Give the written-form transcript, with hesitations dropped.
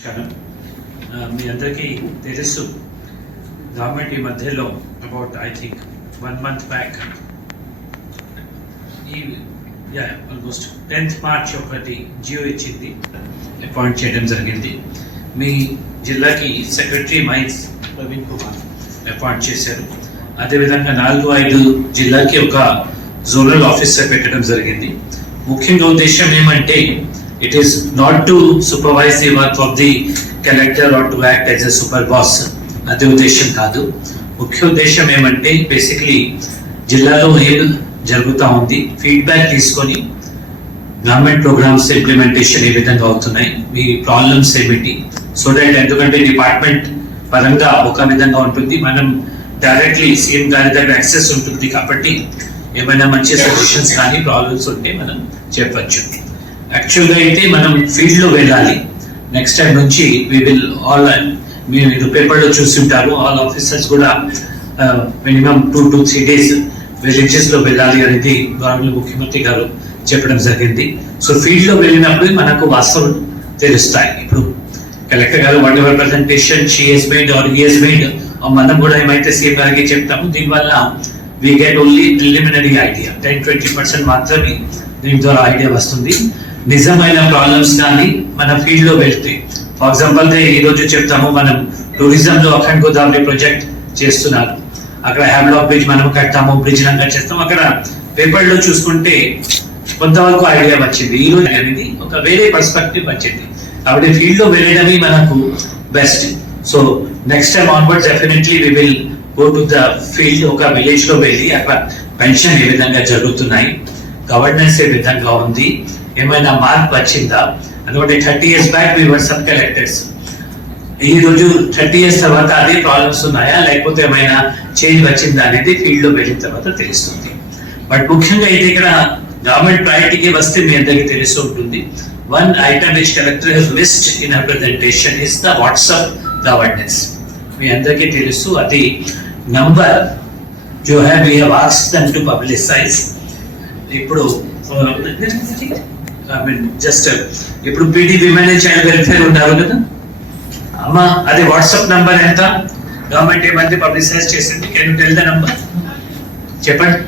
మీ అందరికీ తెలుసు గవర్నమెంట్ ఈ మధ్యలో about I think 1 month back almost 10th March ఒకటి జియో ఇచ్చింది, అపాయింట్ చేయడం జరిగింది. మీ జిల్లాకి secretary mines Praveen Kumar appoint చేశారు. అదేవిధంగా 4-5 జిల్లాకి ఒక జోనల్ ఆఫీసర్ పెట్టడం జరిగింది. ముఖ్యంగా ఉద్దేశం ఏమంటే it is not to supervise the work of the collector or to act as a super boss. అదే ఉద్దేశం కాదు. ముఖ్య ఉద్దేశం ఏమంటే బేసిక్లీ జిల్లాలో ఏం జరుగుతూ ఉంది ఫీడ్బ్యాక్ తీసుకొని గవర్నమెంట్ ప్రోగ్రామ్స్ ఇంప్లిమెంటేషన్ ఏ విధంగా అవుతున్నాయి, మీ ప్రాబ్లమ్స్ ఏమిటి, సో దట్ ఎందుకంటే డిపార్ట్మెంట్ పరంగా ఒక విధంగా ఉంటుంది, మనం డైరెక్ట్లీ సీఎం గారి దగ్గర యాక్సెస్ ఉంటుంది కాబట్టి ఏమైనా మంచి సజెషన్స్ కానీ ప్రాబ్లమ్స్ ఉంటే మనం చెప్పచ్చు. యాక్చువల్గా అయితే మనం ఫీల్డ్లో వెళ్ళాలి. నెక్స్ట్ టైం నుంచి వి విల్ ఆల్, మీరు పేపర్లో చూసి ఉంటారు, ఆల్ ఆఫీసర్స్ కూడా మినిమం 2 to 3 days విలేజెస్లో వెళ్ళాలి అనేది గవర్నమెంట్ ముఖ్యమంత్రి గారు చెప్పడం జరిగింది. సో ఫీల్డ్లో వెళ్ళినప్పుడు మనకు వాస్తవం తెలుస్తాయి. ఇప్పుడు కలెక్టర్ గారు whatever presentation she has made or he has made, మనం కూడా ఏమైతే సీఎం గారికి చెప్తాము, దీనివల్ల we get only preliminary idea. 10-20% మాత్రమే దీని ద్వారా ఐడియా వస్తుంది. నిజమైన ప్రాబ్లమ్స్ కానీ మన ఫీల్డ్ లో వెళ్తే, ఫర్ ఎగ్జాంపుల్ ఈ రోజు చెప్తాము, మనం టూరిజం లో అఖండ గోదావరి ప్రాజెక్ట్ చేస్తున్నారు, అక్కడ హ్యావ్లాక్ బ్రిడ్జ్ మనం కట్టాము, బ్రిడ్జ్ నంగా చేస్తాము, అక్కడ పేపర్ లో చూసుకుంటే కొంతవరకు ఐడియా వచ్చింది. ఈ రోజు అనేది ఒక వేరే పర్స్పెక్టివ్ వచ్చింది. కాబట్టి ఫీల్డ్ లో వెళ్ళడమే మనకు best. So next time onwards definitely we will go to the field. ఒక విలేజ్ లో వెళ్ళి అక్కడ పెన్షన్ ఏ విధంగా జరుగుతున్నాయి, గవర్నెన్స్ ఏ విధంగా ఉంది, ఏమైనా మార్పు వచ్చిందా, అందుకంటే 30 years back we were sub collectors. ఈ రోజు 30 years తర్వాత అదే ప్రాబ్లమ్స్ ఉన్నాయా లేకపోతే ఏమైనా చేంజ్ వచ్చిందా అనేది ఫీల్డ్ లో వెళ్ళిన తర్వాత తెలుస్తుంది. బట్ ముఖ్యంగా అయితే ఇక్కడ గవర్నమెంట్ ప్రయారిటీకి వస్తే మీ అందరికీ తెలిసి ఉంటుంది. One item which collector has missed in her presentation is the WhatsApp governance. మీ అందరికీ తెలుసు, అది నంబర్ जो है we have asked them to publicize. ఇప్పుడు జస్ట్ ఇప్పుడు PD women and child welfare ఉన్నారు కదా అమ్మా, అది వాట్సాప్ నంబర్ ఎంత గవర్నమెంట్ ఏమంటే పబ్లిసైజ్ చేసింది, can you tell the number చెప్పండి.